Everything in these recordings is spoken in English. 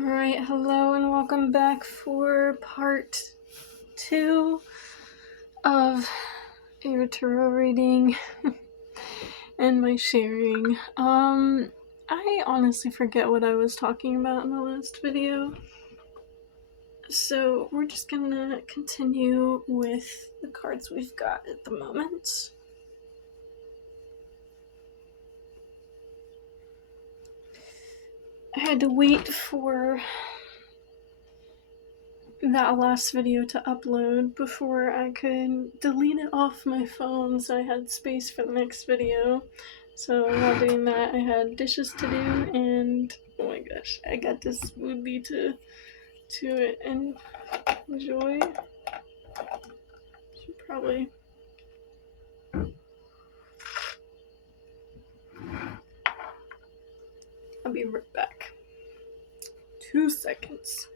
Alright, hello and welcome back for part 2 of your tarot reading and my sharing. I honestly forget what I was talking about in the last video. So we're just gonna continue with the cards we've got at the moment. I had to wait for that last video to upload before I could delete it off my phone so I had space for the next video. So while doing that, I had dishes to do, and oh my gosh, I got this smoothie to enjoy. Should probably I'll be right back. 2 seconds.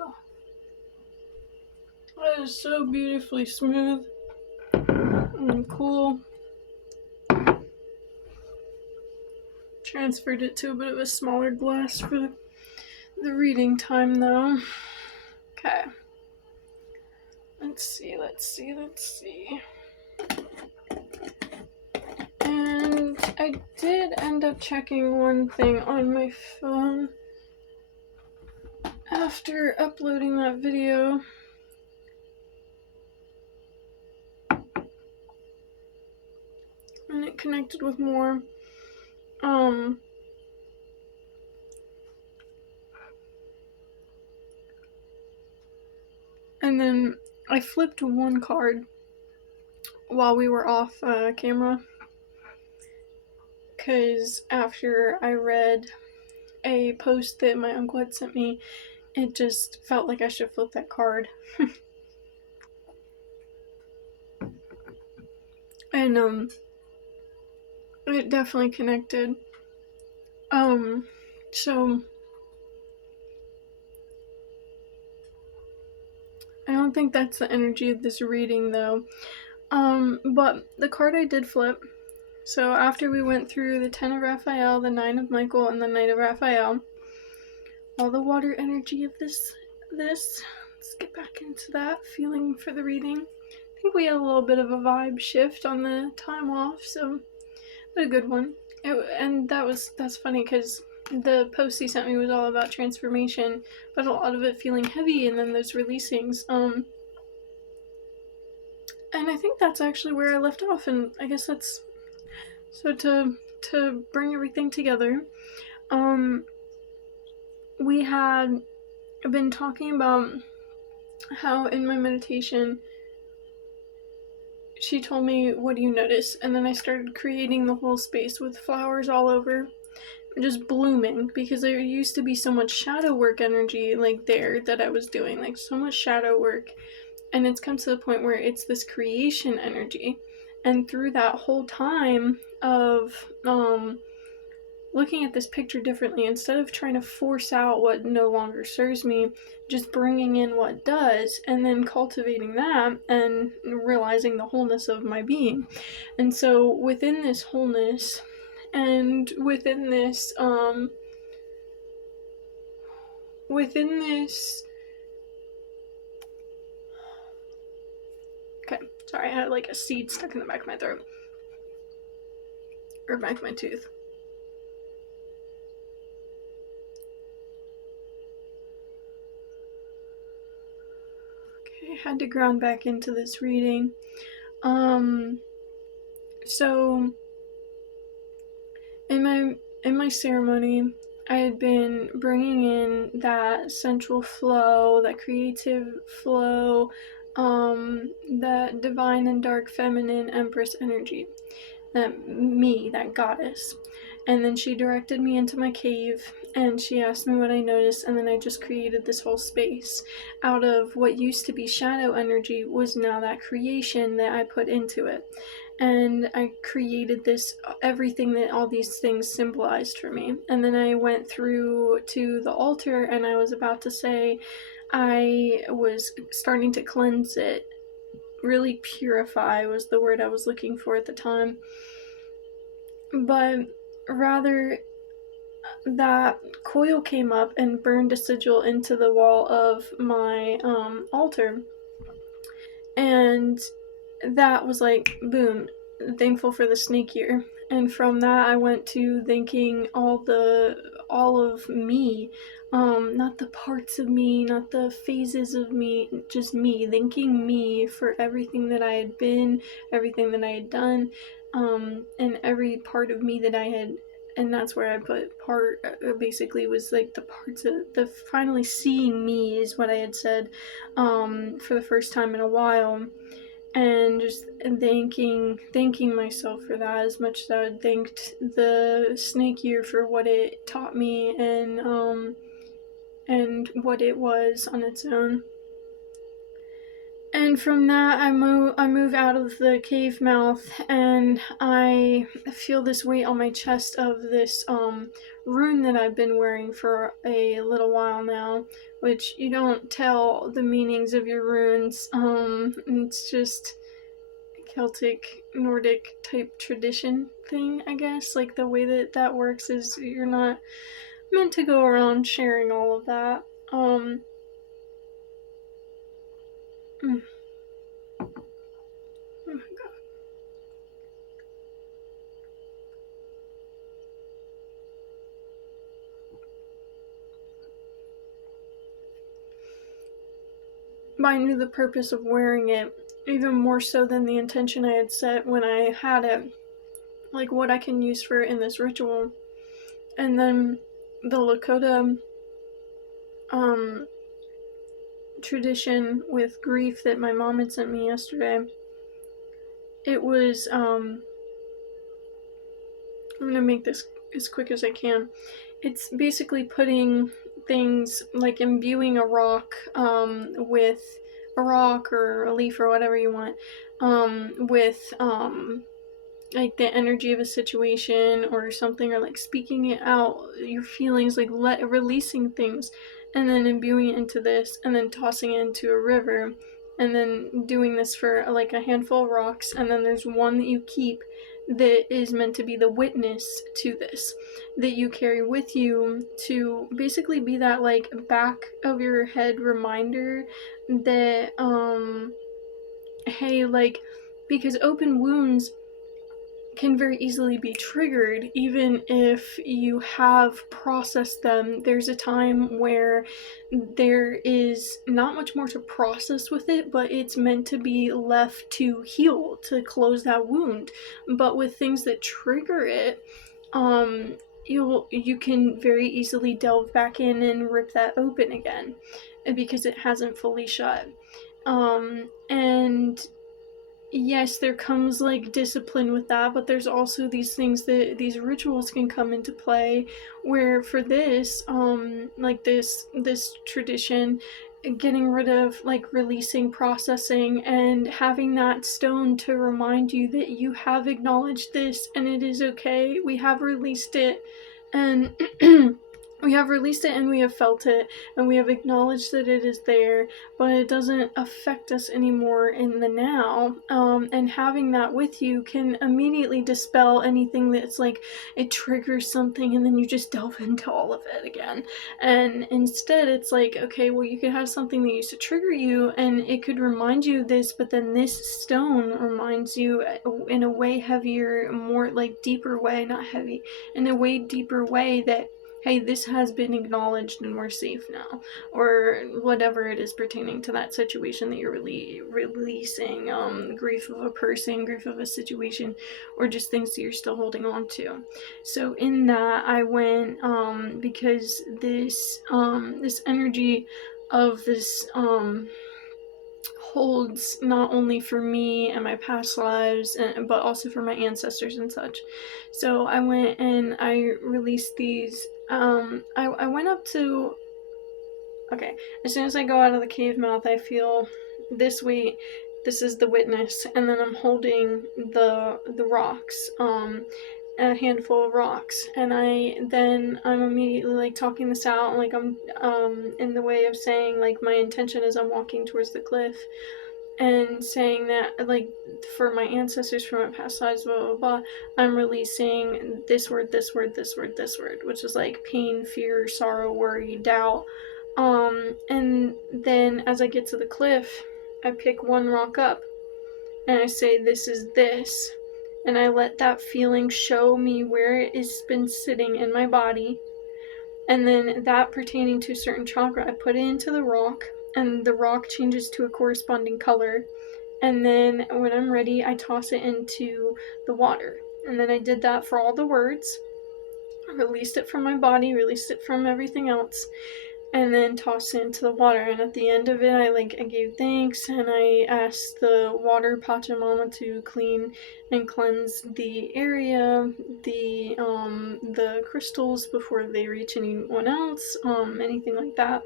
Oh, that is so beautifully smooth and cool. Transferred it to a bit of a smaller glass for the reading time though. Okay. Let's see. And I did end up checking one thing on my phone after uploading that video. And it connected with more. And then I flipped one card while we were off camera, because after I read a post that my uncle had sent me, it just felt like I should flip that card. And it definitely connected. So I don't think that's the energy of this reading though. But the card I did flip, so after we went through the 10 of Raphael, the 9 of Michael, and the Knight of Raphael, all the water energy of this, let's get back into that feeling for the reading. I think we had a little bit of a vibe shift on the time off, so but a good one. And that's funny because the post he sent me was all about transformation, but a lot of it feeling heavy, and then those releasings. And I think that's actually where I left off, and I guess that's so to bring everything together. We had been talking about how in my meditation she told me, what do you notice? And then I started creating the whole space with flowers all over, just blooming, because there used to be so much shadow work energy like there that I was doing, like so much shadow work, and it's come to the point where it's this creation energy. And through that whole time of looking at this picture differently, instead of trying to force out what no longer serves me, just bringing in what does, and then cultivating that and realizing the wholeness of my being. And so within this wholeness and within this okay, sorry, I had like a seed stuck in the back of my throat, or back of my tooth. I had to ground back into this reading. So in my ceremony, I had been bringing in that sensual flow, that creative flow, that divine and dark feminine empress energy, that goddess. And then she directed me into my cave and she asked me what I noticed, and then I just created this whole space out of what used to be shadow energy was now that creation that I put into it. And I created this, everything that all these things symbolized for me. And then I went through to the altar and I was about to say, I was starting to cleanse it. Really purify was the word I was looking for at the time. But rather, that coil came up and burned a sigil into the wall of my altar. And that was like, boom, thankful for the snake year. And from that I went to thanking all of me, not the parts of me, not the phases of me, just me, thanking me for everything that I had been, everything that I had done, and every part of me that I had. And that's where I put part, basically was like the parts of the finally seeing me is what I had said, for the first time in a while. And just thanking myself for that as much as I had thanked the snake year for what it taught me, and what it was on its own. And from that, I move out of the cave mouth, and I feel this weight on my chest of this rune that I've been wearing for a little while now, which you don't tell the meanings of your runes. It's just Celtic, Nordic type tradition thing, I guess. Like the way that works is you're not meant to go around sharing all of that. Mm. Oh my god. But I knew the purpose of wearing it even more so than the intention I had set when I had it. Like what I can use for it in this ritual. And then the Lakota tradition with grief that my mom had sent me yesterday. It was I'm gonna make this as quick as I can. It's basically putting things like imbuing a rock, with a rock or a leaf or whatever you want, with like the energy of a situation or something, or like speaking it out, your feelings, like releasing things, and then imbuing it into this, and then tossing it into a river, and then doing this for like a handful of rocks, and then there's one that you keep that is meant to be the witness to this, that you carry with you to basically be that like back of your head reminder that hey, like, because open wounds can very easily be triggered even if you have processed them. There's a time where there is not much more to process with it, but it's meant to be left to heal, to close that wound. But with things that trigger it, you can very easily delve back in and rip that open again because it hasn't fully shut. And yes, there comes like discipline with that, but there's also these things that these rituals can come into play where for this like this tradition, getting rid of like releasing, processing, and having that stone to remind you that you have acknowledged this and it is okay, we have released it, and we have released it and we have felt it and we have acknowledged that it is there, but it doesn't affect us anymore in the now. And having that with you can immediately dispel anything that's like it triggers something and then you just delve into all of it again. And instead it's like, okay, well, you could have something that used to trigger you and it could remind you of this, but then this stone reminds you in a way heavier, more like deeper way, not heavy, in a way deeper way that, hey, this has been acknowledged and we're safe now, or whatever it is pertaining to that situation that you're releasing, grief of a person, grief of a situation, or just things that you're still holding on to. So in that, I went, because this energy of this holds not only for me and my past lives, but also for my ancestors and such. So I went and I released these. I went up to. Okay, as soon as I go out of the cave mouth, I feel this weight. This is the witness, and then I'm holding the rocks. A handful of rocks, and I'm immediately like talking this out, and like I'm in the way of saying like my intention is I'm walking towards the cliff, and saying that like for my ancestors from my past lives, blah blah blah, I'm releasing this word, this word, this word, this word, which is like pain, fear, sorrow, worry, doubt. And then as I get to the cliff, I pick one rock up and I say, this is this. And I let that feeling show me where it has been sitting in my body. And then that pertaining to a certain chakra, I put it into the rock, and the rock changes to a corresponding color. And then when I'm ready, I toss it into the water. And then I did that for all the words. I released it from my body, released it from everything else, and then toss it into the water. And at the end of it, I gave thanks, and I asked the water Pachamama to clean and cleanse the area, the crystals before they reach anyone else, anything like that.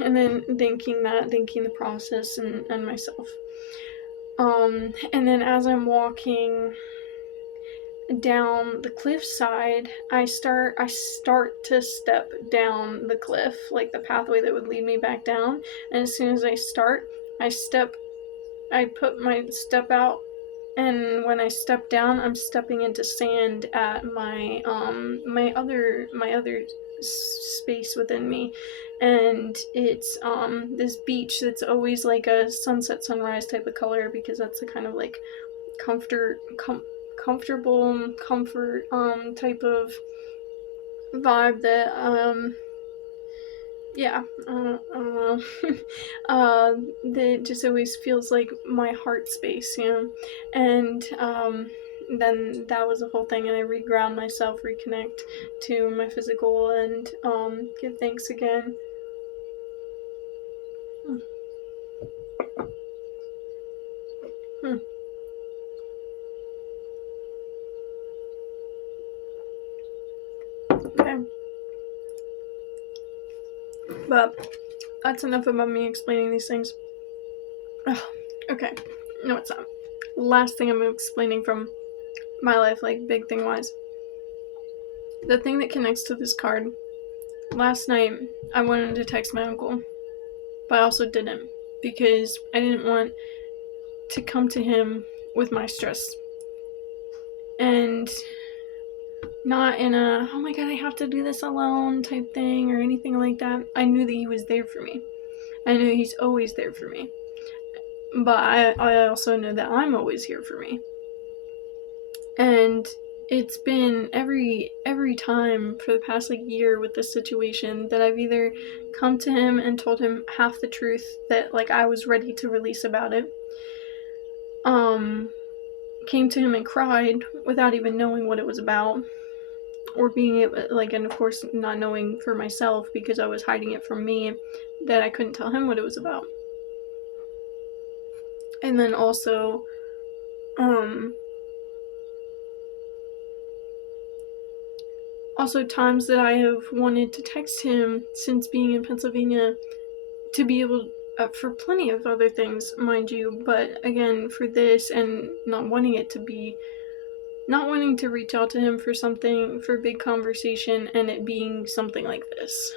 And then thanking the process and myself. And then as I'm walking down the cliffside, I start to step down the cliff, like the pathway that would lead me back down. And as soon as I put my step out, and when I step down, I'm stepping into sand at my other space within me, and it's this beach that's always like a sunset sunrise type of color, because that's the kind of like comfort type of vibe that I don't know. That just always feels like my heart space, and then that was the whole thing, and I reground myself, reconnect to my physical, and give thanks again. Okay. But that's enough about me explaining these things. Okay. No, it's not. Last thing I'm explaining from my life, like big thing wise. The thing that connects to this card. Last night, I wanted to text my uncle, but I also didn't, because I didn't want to come to him with my stress. And not in a, oh my god, I have to do this alone type thing or anything like that. I knew that he was there for me. I knew he's always there for me. But I also know that I'm always here for me. And it's been every time for the past year with this situation that I've either come to him and told him half the truth that I was ready to release about it, came to him and cried without even knowing what it was about, or being able, and of course not knowing for myself because I was hiding it from me, that I couldn't tell him what it was about. And then also times that I have wanted to text him since being in Pennsylvania, to be able for plenty of other things, mind you, but again for this, and not wanting to reach out to him for something, for a big conversation, and it being something like this,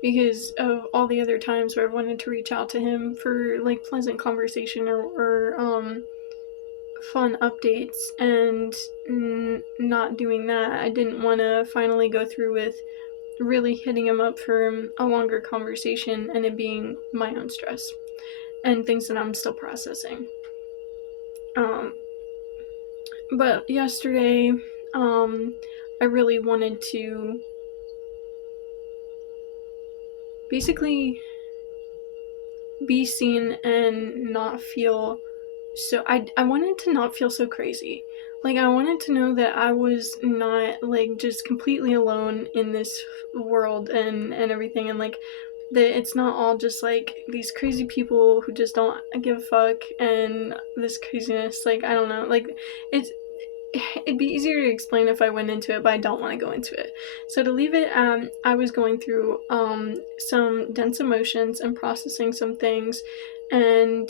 because of all the other times where I've wanted to reach out to him for pleasant conversation or fun updates, and not doing that. I didn't want to finally go through with really hitting him up for a longer conversation, and it being my own stress and things that I'm still processing. But yesterday, I really wanted to basically be seen and not feel so, I wanted to not feel so crazy. I wanted to know that I was not just completely alone in this world and everything, and that it's not all just like these crazy people who just don't give a fuck and this craziness. Like, I don't know, like it's it'd be easier to explain if I went into it, but I don't want to go into it. So to leave it, I was going through some dense emotions and processing some things, and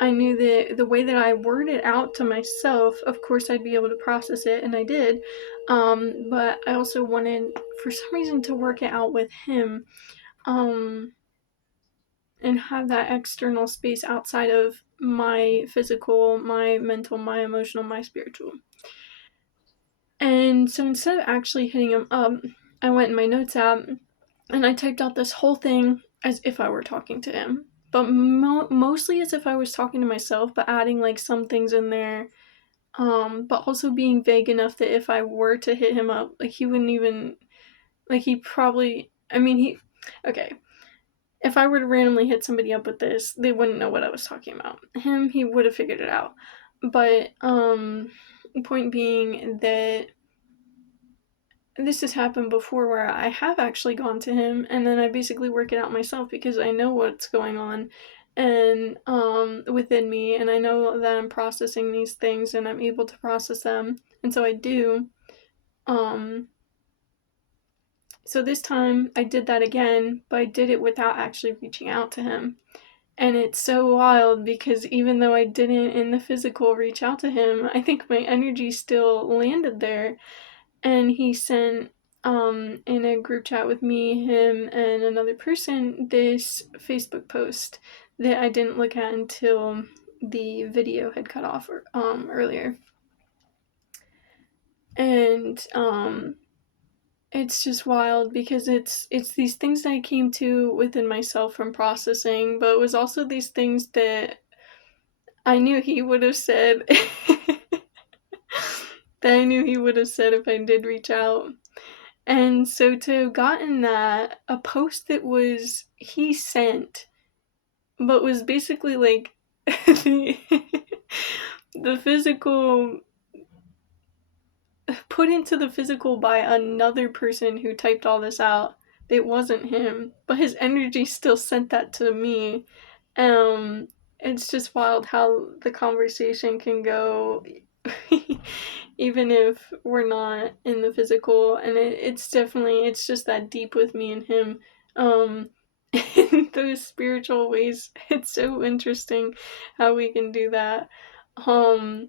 I knew that the way that I worded out to myself, of course, I'd be able to process it, and I did. But I also wanted, for some reason, to work it out with him, um, and have that external space outside of my physical, my mental, my emotional, my spiritual. And so instead of actually hitting him up, I went in my notes app and I typed out this whole thing as if I were talking to him. But mostly as if I was talking to myself, but adding like some things in there. But also being vague enough that if I were to hit him up, like he wouldn't even, like he probably, I mean, okay. If I were to randomly hit somebody up with this, they wouldn't know what I was talking about. Him, he would have figured it out. But, point being that this has happened before where I have actually gone to him and then I basically work it out myself because I know what's going on and within me, and I know that I'm processing these things and I'm able to process them, and so I do. um so this time I did that again, but I did it without actually reaching out to him. And it's so wild because even though I didn't in the physical reach out to him, I think my energy still landed there. And he sent in a group chat with me, him, and another person this Facebook post that I didn't look at until the video had cut off earlier. And it's just wild because it's these things that I came to within myself from processing, but it was also these things that I knew he would have said that I knew he would have said if I did reach out. And so to have gotten that, a post that was he sent, but was basically like the, the physical, put into the physical by another person who typed all this out. It wasn't him, but his energy still sent that to me. Um, it's just wild how the conversation can go, even if we're not in the physical, and it's definitely, it's just that deep with me and him. Um, in those spiritual ways, it's so interesting how we can do that. Um,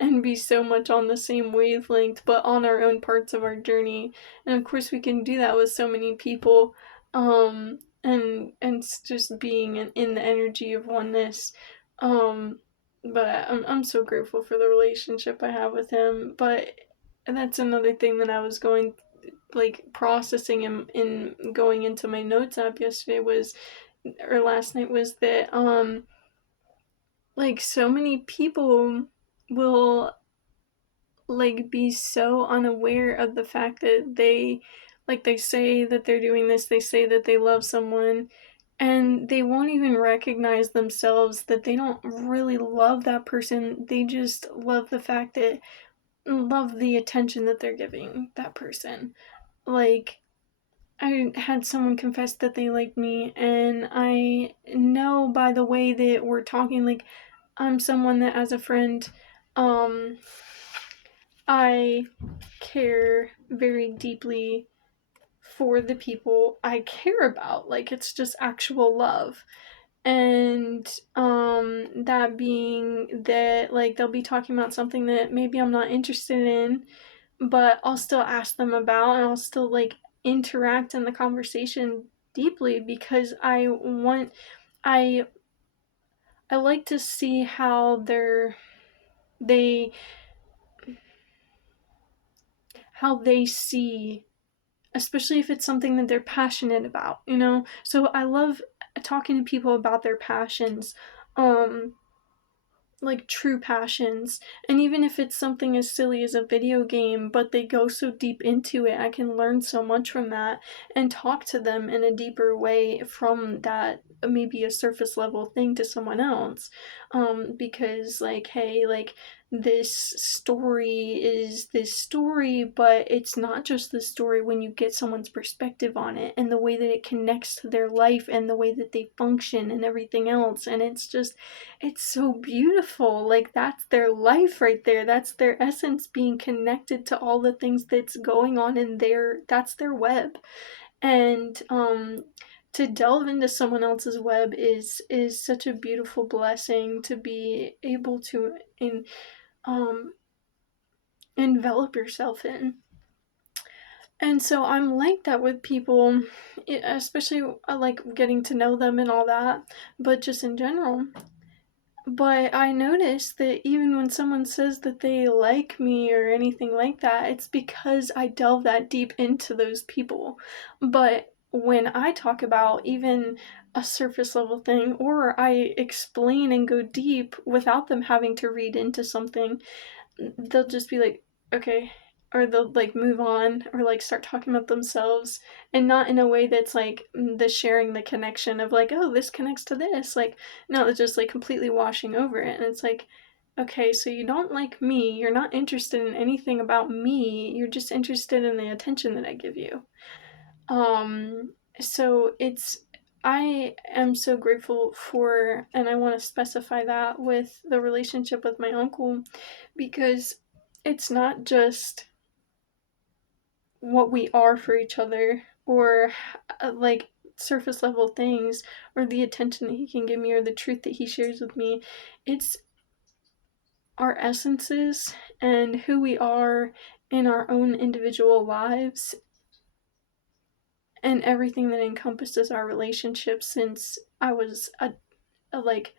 and be so much on the same wavelength, but on our own parts of our journey. And of course, we can do that with so many people, and just being in the energy of oneness. Um, but I'm so grateful for the relationship I have with him. But that's another thing that I was going, like, processing in going into my notes app yesterday was, or last night, was that like so many people will like be so unaware of the fact that they say that they're doing this, they say that they love someone, and they won't even recognize themselves that they don't really love that person. They just love the fact that, love the attention that they're giving that person. Like, I had someone confess that they like me, and I know by the way that we're talking, like, I'm someone that, as a friend, um I care very deeply for the people I care about. Like, it's just actual love. And that being that, like, they'll be talking about something that maybe I'm not interested in, but I'll still ask them about, and I'll still like interact in the conversation deeply because I I like to see how they they see, especially if it's something that they're passionate about, you know? So I love talking to people about their passions, um, like true passions. And even if it's something as silly as a video game, but they go so deep into it, I can learn so much from that and talk to them in a deeper way from that, maybe a surface level thing to someone else. Because, like, hey, like, this story is this story, but it's not just the story when you get someone's perspective on it and the way that it connects to their life and the way that they function and everything else. And it's so beautiful. Like, that's their life right there. That's their essence, being connected to all the things that's going on in that's their web. And to delve into someone else's web is such a beautiful blessing to be able to um, envelop yourself in. And so I'm like that with people, especially like getting to know them and all that, but just in general. But I notice that even when someone says that they like me or anything like that, it's because I delve that deep into those people. But when I talk about even a surface level thing, or I explain and go deep without them having to read into something, they'll just be like, okay, or they'll like move on or like start talking about themselves, and not in a way that's like the sharing the connection of like, oh, this connects to this. Like, no, it's just like completely washing over it. And it's like, okay, so you don't like me, you're not interested in anything about me, you're just interested in the attention that I give you. um so I am so grateful for, and I want to specify that with the relationship with my uncle, because it's not just what we are for each other, or like surface level things, or the attention that he can give me, or the truth that he shares with me. It's our essences and who we are in our own individual lives, and everything that encompasses our relationship since I was a like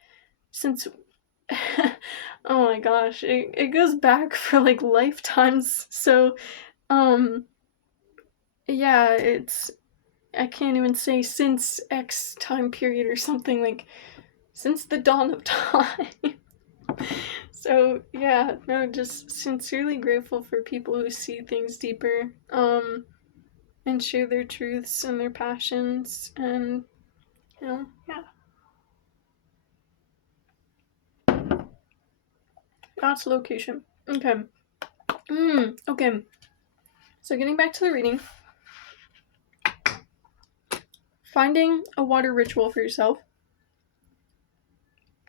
since oh my gosh, it goes back for like lifetimes. So um yeah, it's, I can't even say since X time period or something, like since the dawn of time. So yeah, no, just sincerely grateful for people who see things deeper, and share their truths and their passions, and yeah, that's location. Okay. Okay. So getting back to the reading, finding a water ritual for yourself,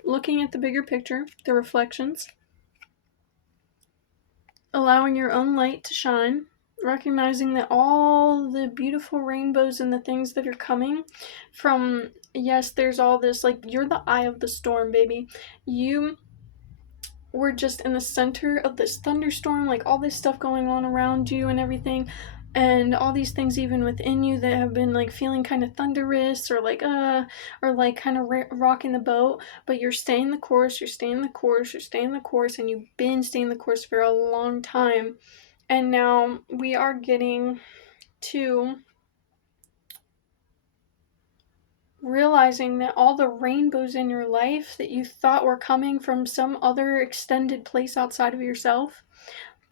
looking at the bigger picture, the reflections, allowing your own light to shine, recognizing that all the beautiful rainbows and the things that are coming from, yes, there's all this, like, you're the eye of the storm, baby. You were just in the center of this thunderstorm, like all this stuff going on around you and everything, and all these things even within you that have been like feeling kind of thunderous, or like kind of rocking the boat, but you're staying the course, you're staying the course, you're staying the course, and you've been staying the course for a long time. And now we are getting to realizing that all the rainbows in your life that you thought were coming from some other extended place outside of yourself,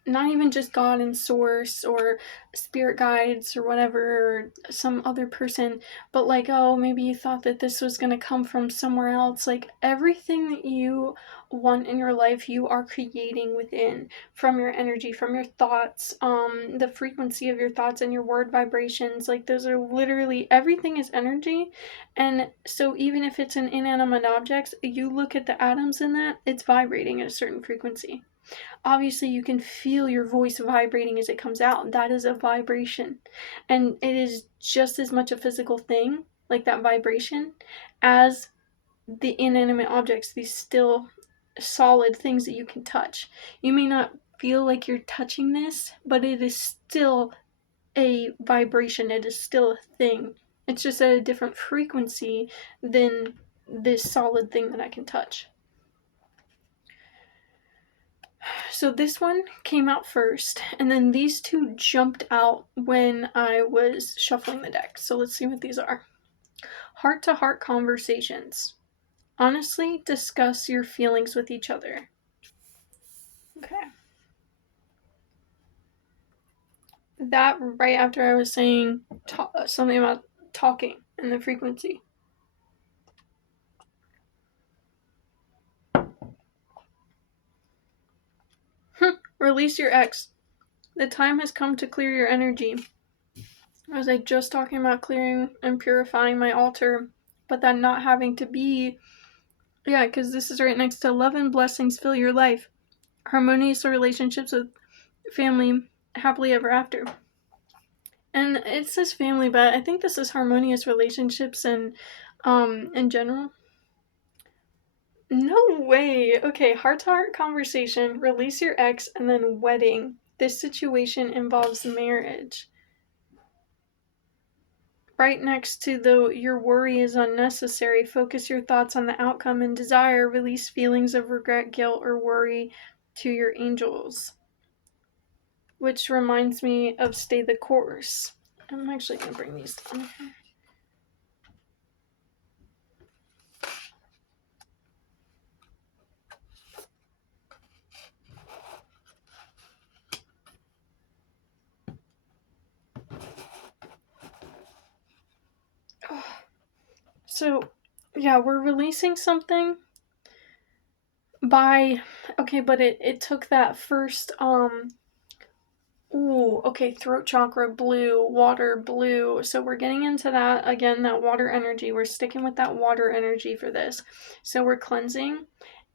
not even just God and source or spirit guides or whatever, or some other person, but like, oh, maybe you thought that this was going to come from somewhere else. Like, everything that you want in your life, you are creating within, from your energy, from your thoughts, the frequency of your thoughts and your word vibrations. Like, those are literally, everything is energy. And so even if it's an inanimate object, you look at the atoms in that, it's vibrating at a certain frequency. Obviously, you can feel your voice vibrating as it comes out. That is a vibration. And it is just as much a physical thing, like that vibration, as the inanimate objects, these still solid things that you can touch. You may not feel like you're touching this, but it is still a vibration. It is still a thing. It's just at a different frequency than this solid thing that I can touch. So this one came out first, and then these two jumped out when I was shuffling the deck. So let's see what these are. Heart-to-heart conversations. Honestly discuss your feelings with each other. Okay. That right after I was saying something about talking and the frequency. Release your ex. The time has come to clear your energy. Was I just talking about clearing and purifying my altar, but that not having to be, yeah, because this is right next to love and blessings fill your life. Harmonious relationships with family, happily ever after. And it says family, but I think this is harmonious relationships and in general. No way. Okay, heart to heart conversation, release your ex, and then wedding. This situation involves marriage. Right next to the your worry is unnecessary, focus your thoughts on the outcome and desire, release feelings of regret, guilt, or worry to your angels. Which reminds me of stay the course. I'm actually going to bring these down here. So, yeah, we're releasing something by, okay, but it took that first, ooh, okay, throat chakra, blue, water, blue. So we're getting into that, again, that water energy. We're sticking with that water energy for this. So we're cleansing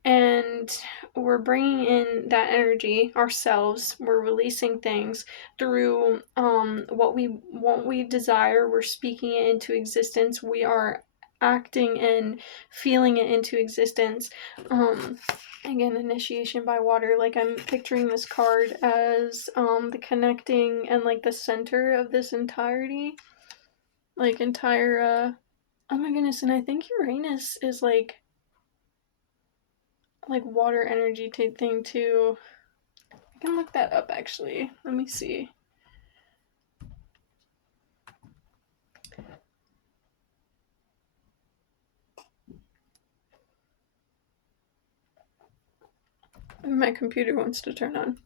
and we're bringing in that energy ourselves. We're releasing things through what we desire. We're speaking it into existence. We are acting and feeling it into existence. Again, initiation by water. Like, I'm picturing this card as the connecting and like the center of this entirety, like entire oh my goodness. And I think Uranus is like water energy type thing too. I can look that up actually. Let me see. My computer wants to turn on.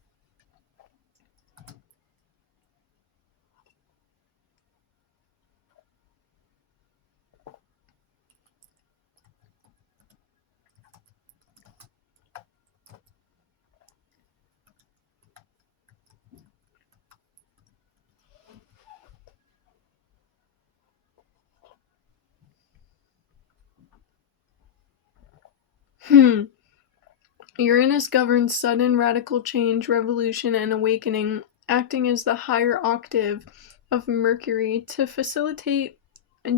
Uranus governs sudden radical change, revolution, and awakening, acting as the higher octave of Mercury to facilitate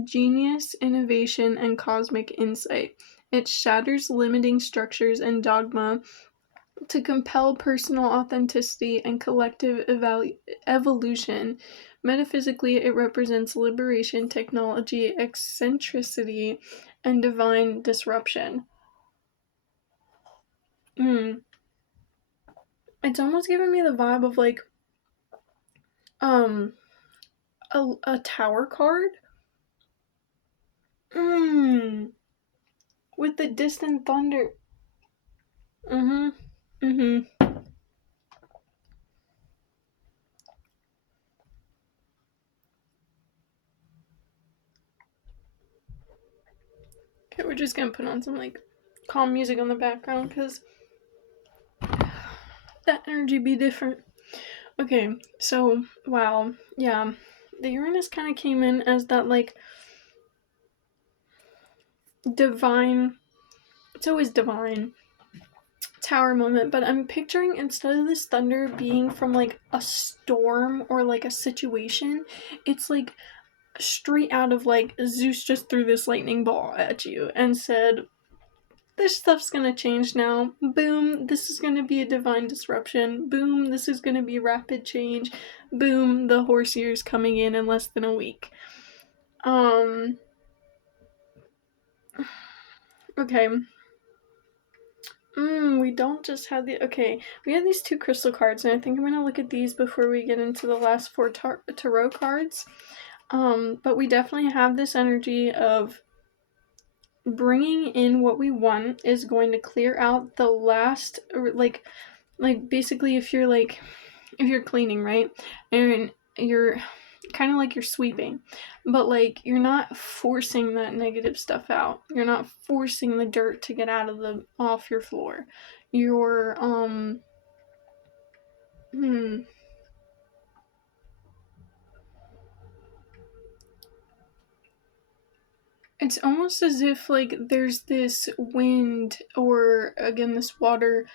genius, innovation, and cosmic insight. It shatters limiting structures and dogma to compel personal authenticity and collective evolution. Metaphysically, it represents liberation, technology, eccentricity, and divine disruption. It's almost giving me the vibe of like um a tower card. With the distant thunder. Mm-hmm. Mm-hmm. Okay, we're just gonna put on some like calm music on the background because that energy be different. Okay, so wow, yeah. The Uranus kind of came in as that like divine, it's always divine tower moment, but I'm picturing instead of this thunder being from like a storm or like a situation, it's like straight out of like Zeus just threw this lightning ball at you and said, this stuff's gonna change now. Boom, this is gonna be a divine disruption. Boom, this is gonna be rapid change. Boom, the horse year's coming in less than a week. Okay. We don't just have the. Okay, we have these two crystal cards, and I think I'm gonna look at these before we get into the last four tarot cards. But we definitely have this energy of bringing in what we want is going to clear out the last, like basically if you're cleaning, right, and you're kind of like you're sweeping, but like you're not forcing that negative stuff out, you're not forcing the dirt to get out of the off your floor, you're Hmm. It's almost as if like there's this wind or again this water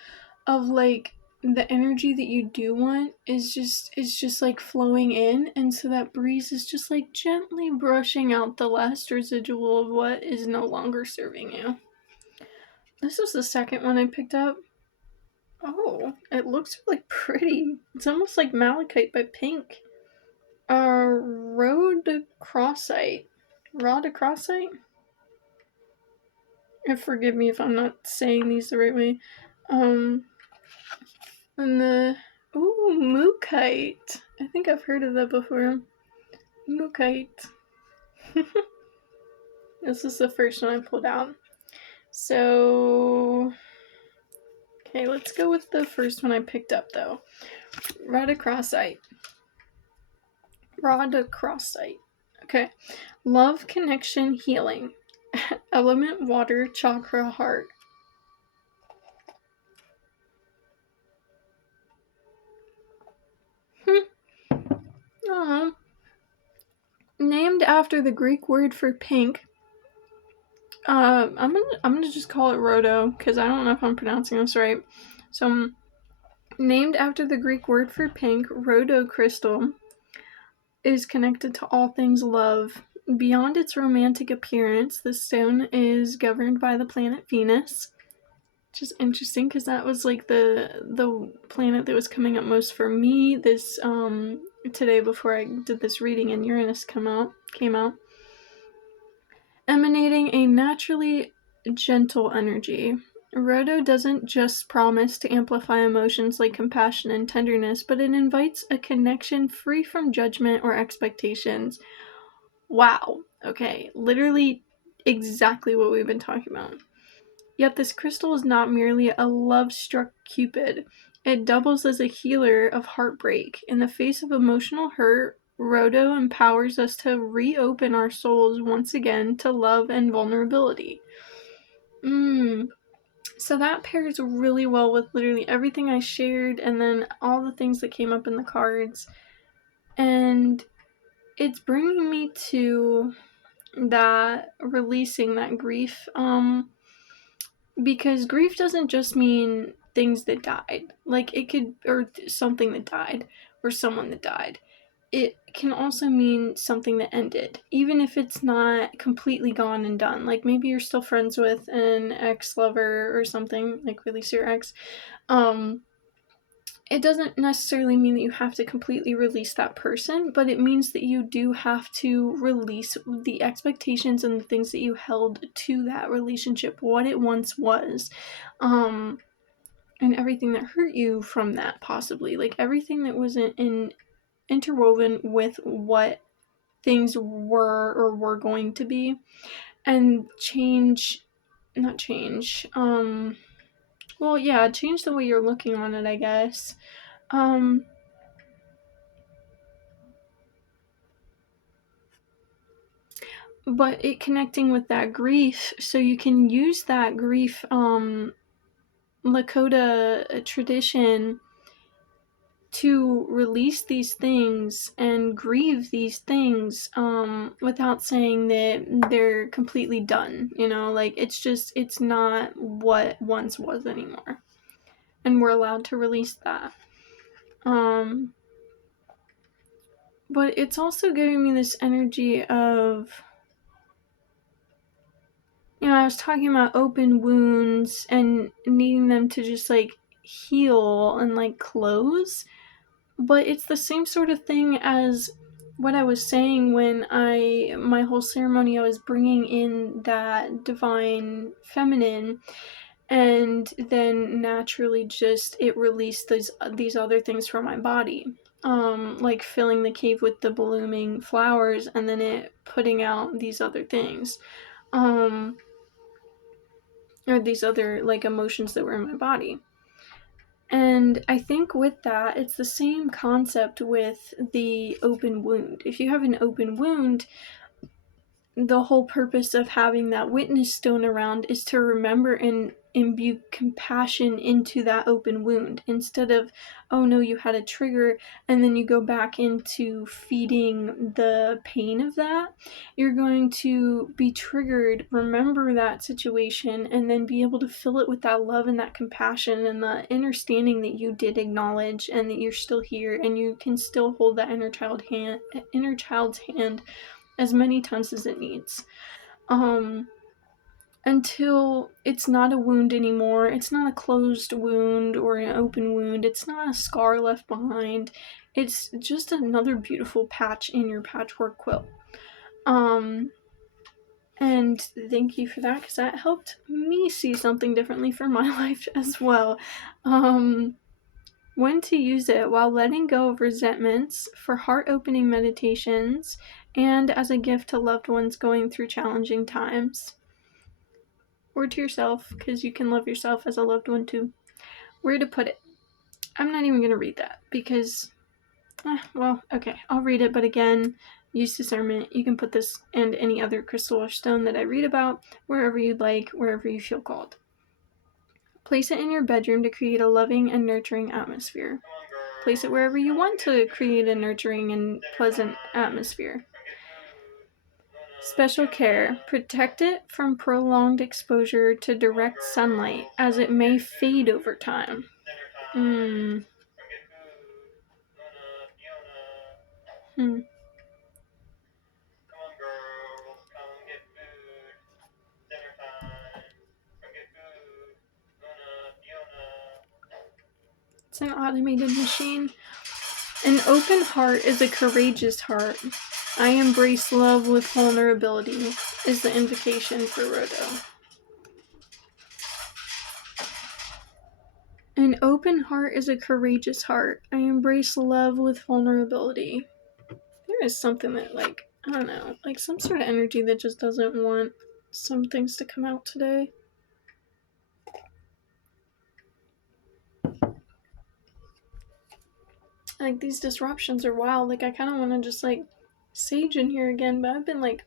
of like the energy that you do want is just like flowing in, and so that breeze is just like gently brushing out the last residual of what is no longer serving you. This was the second one I picked up. Oh, it looks really pretty. It's almost like malachite but pink. Rhodochrosite. Rhodochrosite? And forgive me if I'm not saying these the right way. And the Mookite. I think I've heard of that before. Mookite. This is the first one I pulled out. So, okay, let's go with the first one I picked up though. Rhodochrosite. Rhodochrosite. Okay. Love, connection, healing. Element water, chakra, heart. Aww. Named after the Greek word for pink. I'm gonna just call it Rhodo because I don't know if I'm pronouncing this right. So, named after the Greek word for pink, Rhodo crystal is connected to all things love. Beyond its romantic appearance, the stone is governed by the planet Venus, which is interesting because that was like the planet that was coming up most for me this today before I did this reading, and Uranus came out. Emanating a naturally gentle energy. Rhodo doesn't just promise to amplify emotions like compassion and tenderness, but it invites a connection free from judgment or expectations. Wow. Okay, literally exactly what we've been talking about. Yet this crystal is not merely a love-struck Cupid. It doubles as a healer of heartbreak. In the face of emotional hurt, Rhodo empowers us to reopen our souls once again to love and vulnerability. So that pairs really well with literally everything I shared and then all the things that came up in the cards. And it's bringing me to that releasing that grief. Because grief doesn't just mean things that died. Like it could, or something that died, or someone that died. It can also mean something that ended, even if it's not completely gone and done. Like maybe you're still friends with an ex-lover or something, like release your ex. It doesn't necessarily mean that you have to completely release that person, but it means that you do have to release the expectations and the things that you held to that relationship, what it once was, and everything that hurt you from that, possibly. Like everything that was interwoven with what things were or were going to be, and change the way you're looking on it, I guess. But it connecting with that grief, so you can use that grief Lakota tradition to release these things and grieve these things without saying that they're completely done, like it's not what once was anymore, and we're allowed to release that. But it's also giving me this energy of, I was talking about open wounds and needing them to just like heal and like close, but it's the same sort of thing as what I was saying when my whole ceremony, I was bringing in that divine feminine, and then naturally just it released these other things from my body, like filling the cave with the blooming flowers and then it putting out these other things, or these other like emotions that were in my body. And I think with that, it's the same concept with the open wound. If you have an open wound, the whole purpose of having that witness stone around is to remember and imbue compassion into that open wound instead of, oh no, you had a trigger and then you go back into feeding the pain of that. You're going to be triggered, remember that situation, and then be able to fill it with that love and that compassion and the understanding that you did acknowledge and that you're still here and you can still hold that inner child's hand as many times as it needs. Until it's not a wound anymore. It's not a closed wound or an open wound. It's not a scar left behind. It's just another beautiful patch in your patchwork quilt. And thank you for that, because that helped me see something differently for my life as well. When to use it: while letting go of resentments, for heart-opening meditations, and as a gift to loved ones going through challenging times. Or to yourself, because you can love yourself as a loved one too. Where to put it? I'm not even going to read that because, well, okay, I'll read it, but again, use discernment. You can put this and any other crystal or stone that I read about wherever you'd like, wherever you feel called. Place it in your bedroom to create a loving and nurturing atmosphere. Place it wherever you want to create a nurturing and pleasant atmosphere. Special care: protect it from prolonged exposure to direct sunlight, as it may fade over time. It's an automated machine. An open heart is a courageous heart. I embrace love with vulnerability is the invocation for Rodo. An open heart is a courageous heart. I embrace love with vulnerability. There is something that, like, I don't know, like some sort of energy that just doesn't want some things to come out today. Like, these disruptions are wild. Like, I kind of want to just, like, sage in here again, but I've been, like,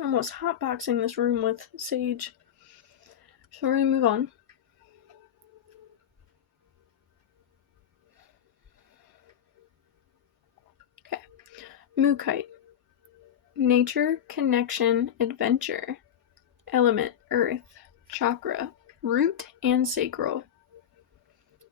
almost hotboxing this room with sage. So we're gonna move on. Okay. Mookaite. Nature, connection, adventure. Element: earth. Chakra: root and sacral.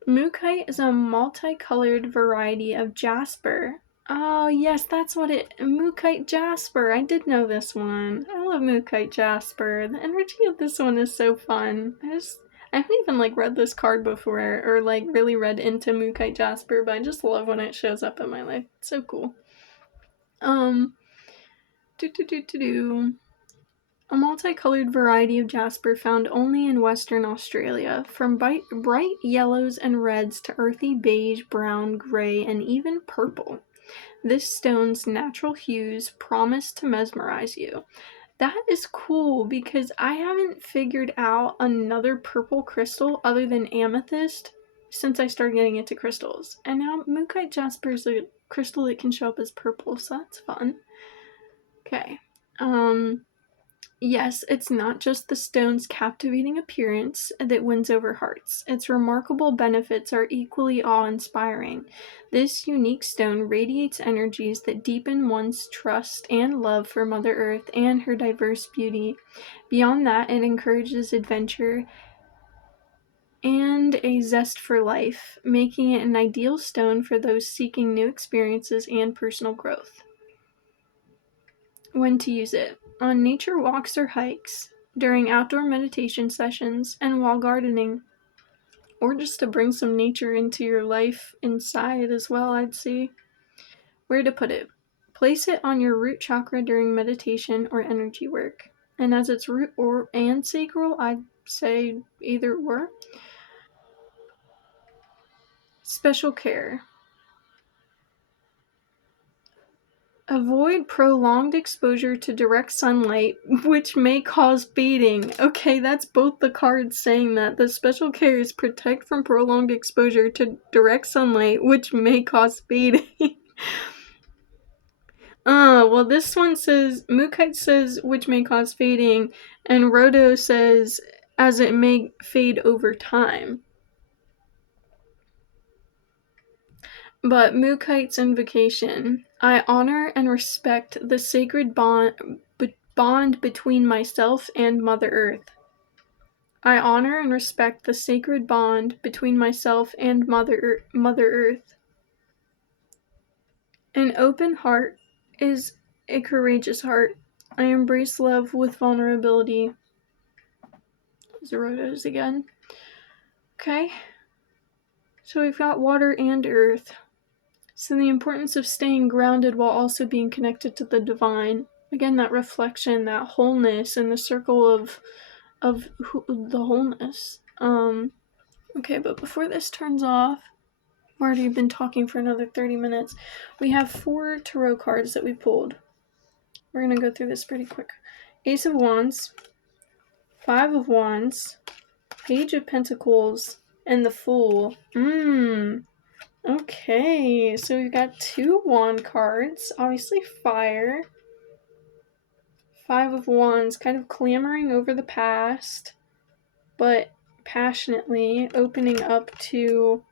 Mookaite is a multicolored variety of jasper. Oh, yes, that's what it... Mookaite jasper. I did know this one. I love Mookaite jasper. The energy of this one is so fun. I haven't even, like, read this card before or, like, really read into Mookaite jasper, but I just love when it shows up in my life. It's so cool. A multicolored variety of jasper found only in Western Australia, from bright yellows and reds to earthy beige, brown, gray, and even purple. This stone's natural hues promise to mesmerize you. That is cool, because I haven't figured out another purple crystal other than amethyst since I started getting into crystals. And now Mookaite jasper is a crystal that can show up as purple, so that's fun. Okay. Yes, it's not just the stone's captivating appearance that wins over hearts. Its remarkable benefits are equally awe-inspiring. This unique stone radiates energies that deepen one's trust and love for Mother Earth and her diverse beauty. Beyond that, it encourages adventure and a zest for life, making it an ideal stone for those seeking new experiences and personal growth. When to use it: on nature walks or hikes, during outdoor meditation sessions, and while gardening. Or just to bring some nature into your life inside as well, I'd say. Where to put it: place it on your root chakra during meditation or energy work. And as its root and sacral, I'd say either or. Special care: avoid prolonged exposure to direct sunlight, which may cause fading. Okay, that's both the cards saying that. The special care is protect from prolonged exposure to direct sunlight, which may cause fading. Well, this one says, Mookaite says, which may cause fading, and Rodo says, as it may fade over time. But Mookite's invocation. I honor and respect the sacred bond between myself and Mother Earth. I honor and respect the sacred bond between myself and Mother Earth. An open heart is a courageous heart. I embrace love with vulnerability. Zerotos again. Okay. So we've got water and earth. So the importance of staying grounded while also being connected to the divine. Again, that reflection, that wholeness, and the circle of the wholeness. Okay, but before this turns off, I've already been talking for another 30 minutes. We have 4 tarot cards that we pulled. We're gonna go through this pretty quick. Ace of Wands, 5 of Wands, Page of Pentacles, and the Fool. Okay, so we've got 2 wand cards. Obviously fire. 5 of Wands, kind of clamoring over the past, but passionately opening up to,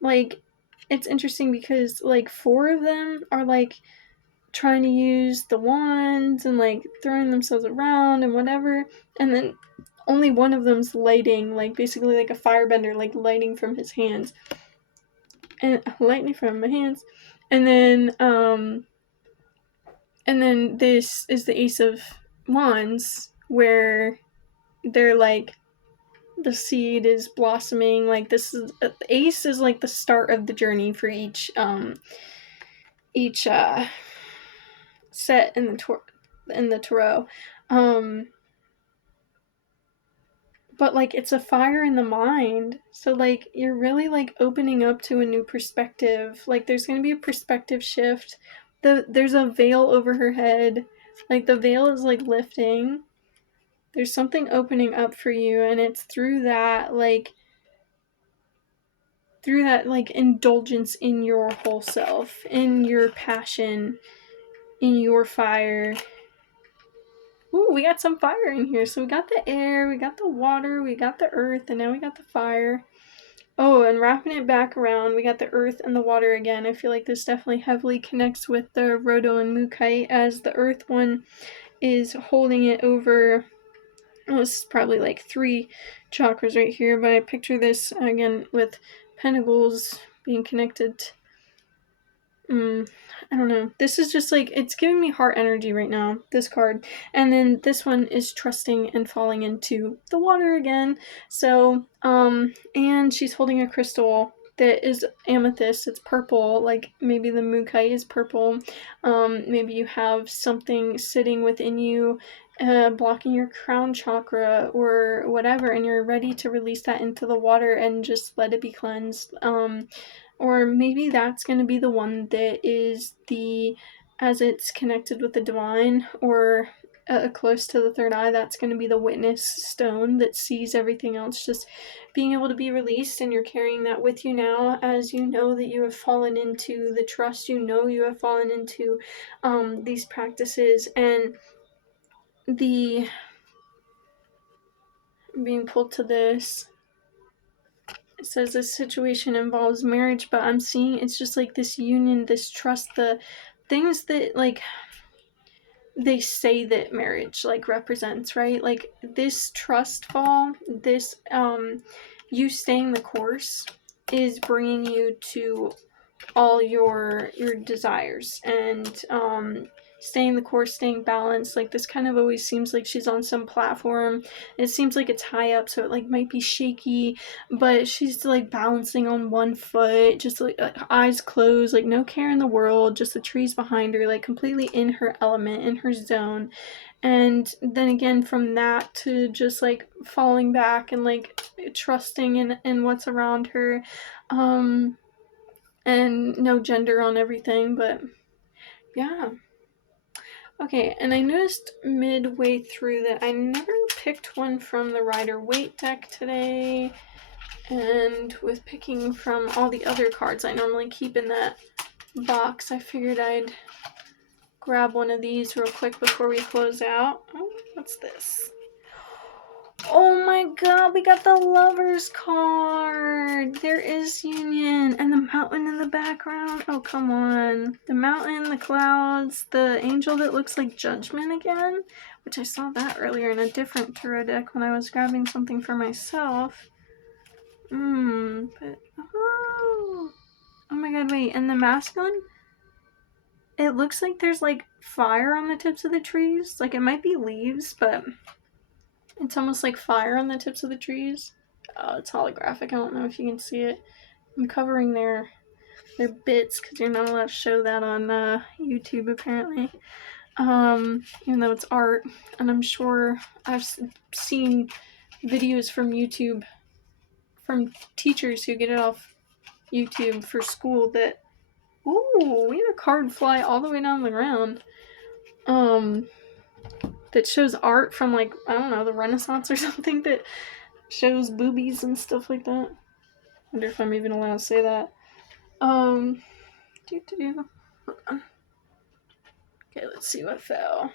like, it's interesting because, like, 4 of them are, like, trying to use the wands and, like, throwing themselves around and whatever, and then only one of them's lighting, like, basically like a firebender, like, lighting from his hands. And lightning from my hands. And then this is the Ace of Wands, where they're like, the seed is blossoming. Like, this is, the Ace is like the start of the journey for each set in the tarot. But, like, it's a fire in the mind. So, like, you're really, like, opening up to a new perspective. Like, there's going to be a perspective shift. There's a veil over her head. Like, the veil is, like, lifting. There's something opening up for you, and it's through that, like, indulgence in your whole self, in your passion, in your fire. Ooh, we got some fire in here. So we got the air, we got the water, we got the earth, and now we got the fire. Oh, and wrapping it back around, we got the earth and the water again. I feel like this definitely heavily connects with the Roto and Mookite, as the earth one is holding it over. Oh, this is probably like 3 chakras right here, but I picture this again with pentacles being connected. I don't know. This is just like, it's giving me heart energy right now, this card. And then this one is trusting and falling into the water again. So, and she's holding a crystal that is amethyst. It's purple, like maybe the Mookite is purple. Maybe you have something sitting within you, blocking your crown chakra or whatever, and you're ready to release that into the water and just let it be cleansed. Or maybe that's going to be the one that is as it's connected with the divine, or close to the third eye, that's going to be the witness stone that sees everything else just being able to be released, and you're carrying that with you now as you know that you have fallen into the trust, you have fallen into these practices, and the being pulled to this. It says this situation involves marriage, but I'm seeing it's just like this union, this trust, the things that, like, they say that marriage, like, represents, right? Like, this trust fall, this, you staying the course is bringing you to all your desires, and staying the course, staying balanced. Like, this kind of always seems like she's on some platform. It seems like it's high up, so it like might be shaky, but she's like balancing on one foot, just like eyes closed, like no care in the world, just the trees behind her, like completely in her element, in her zone. And then again, from that to just like falling back and like trusting in what's around her, and no gender on everything, but yeah. Okay, and I noticed midway through that I never picked one from the Rider-Waite deck today, and with picking from all the other cards I normally keep in that box, I figured I'd grab one of these real quick before we close out. Oh, what's this? Oh my god, we got the Lovers card! There is Union, and the mountain in the background. Oh, come on. The mountain, the clouds, the angel that looks like Judgment again, which I saw that earlier in a different tarot deck when I was grabbing something for myself. But, oh my god, wait, and the masculine? It looks like there's, like, fire on the tips of the trees. Like, it might be leaves, but it's almost like fire on the tips of the trees. It's holographic. I don't know if you can see it. I'm covering their bits because you're not allowed to show that on YouTube apparently. Even though it's art, and I'm sure I've seen videos from YouTube from teachers who get it off YouTube for school that, ooh, we had a card fly all the way down the ground. That shows art from, like, I don't know, the Renaissance or something, that shows boobies and stuff like that. I wonder if I'm even allowed to say that. Okay, let's see what fell.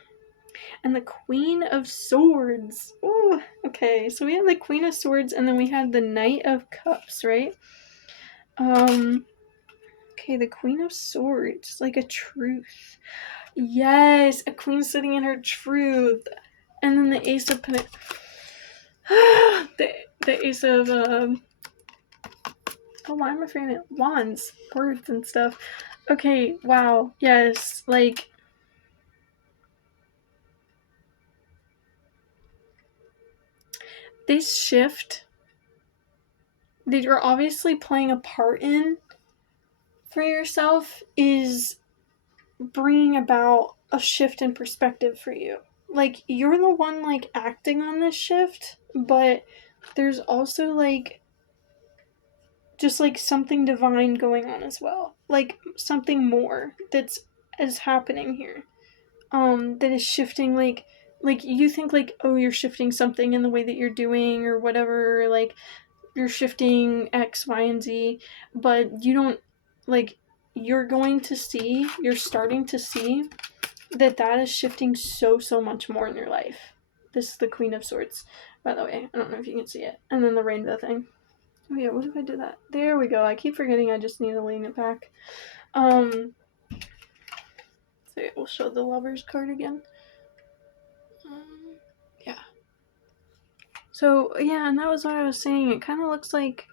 And the Queen of Swords. Ooh, okay, so we had the Queen of Swords, and then we had the Knight of Cups, right? Okay, the Queen of Swords, like a truth. Yes, a queen sitting in her truth. And then the Ace of Pentacles. the Ace of, oh, why am I forgetting it? Wands, words and stuff. Okay, wow, yes, like, this shift that you're obviously playing a part in for yourself is bringing about a shift in perspective for you. Like, you're the one, like, acting on this shift, but there's also, like, just, like, something divine going on as well. Like, something more is happening here. That is shifting, like, you think, like, oh, you're shifting something in the way that you're doing or whatever, like, you're shifting X, Y, and Z, but you don't, like, you're starting to see that is shifting so much more in your life. This is the Queen of Swords, by the way. I don't know if you can see it. And then the rainbow thing. Oh yeah, what if I did that? There we go. I keep forgetting I just need to lean it back. So we'll show the Lovers card again. Yeah. So, yeah, and that was what I was saying. It kind of looks like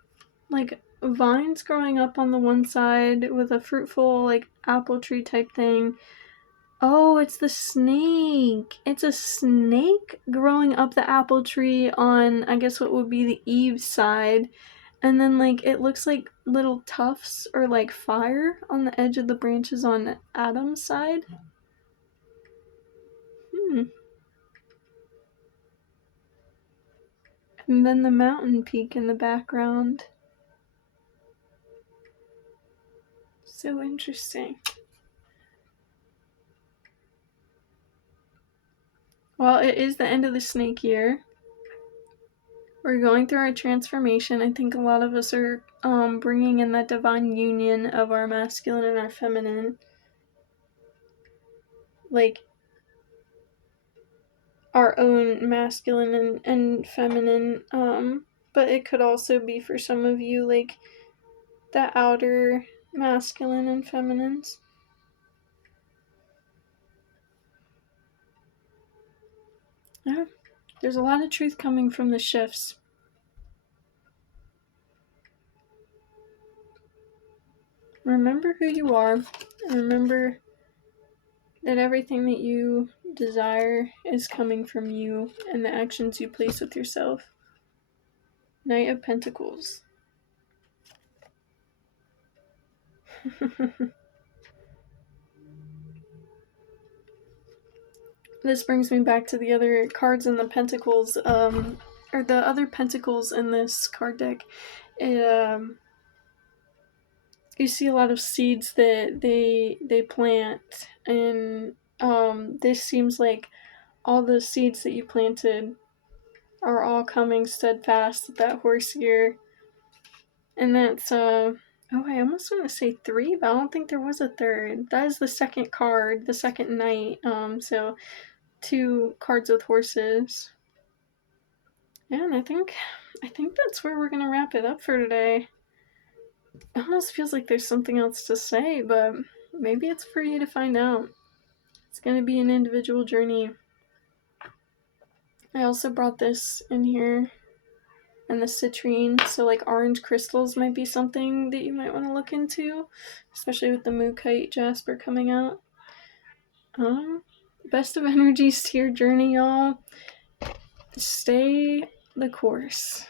vines growing up on the one side with a fruitful, like, apple tree type thing. Oh, it's the snake. It's a snake growing up the apple tree on, I guess, what would be the Eve side. And then, like, it looks like little tufts or, like, fire on the edge of the branches on Adam's side. And then the mountain peak in the background. So interesting. Well, it is the end of the snake year. We're going through our transformation. I think a lot of us are bringing in that divine union of our masculine and our feminine. Like, our own masculine and feminine. But it could also be for some of you, like, the outer masculine and feminines. Yeah, there's a lot of truth coming from the shifts. Remember who you are, and remember that everything that you desire is coming from you and the actions you place with yourself. Knight of Pentacles. This brings me back to the other cards in the Pentacles, or the other Pentacles in this card deck. You see a lot of seeds that they plant, and this seems like all the seeds that you planted are all coming steadfast with that horse gear. And that's oh, I almost want to say 3, but I don't think there was a third. That is the second card, the second knight. So 2 cards with horses. Yeah, and I think that's where we're gonna wrap it up for today. It almost feels like there's something else to say, but maybe it's for you to find out. It's gonna be an individual journey. I also brought this in here, and the citrine, so like orange crystals might be something that you might want to look into, especially with the Mookite Jasper coming out. Best of energies to your journey, y'all. Stay the course.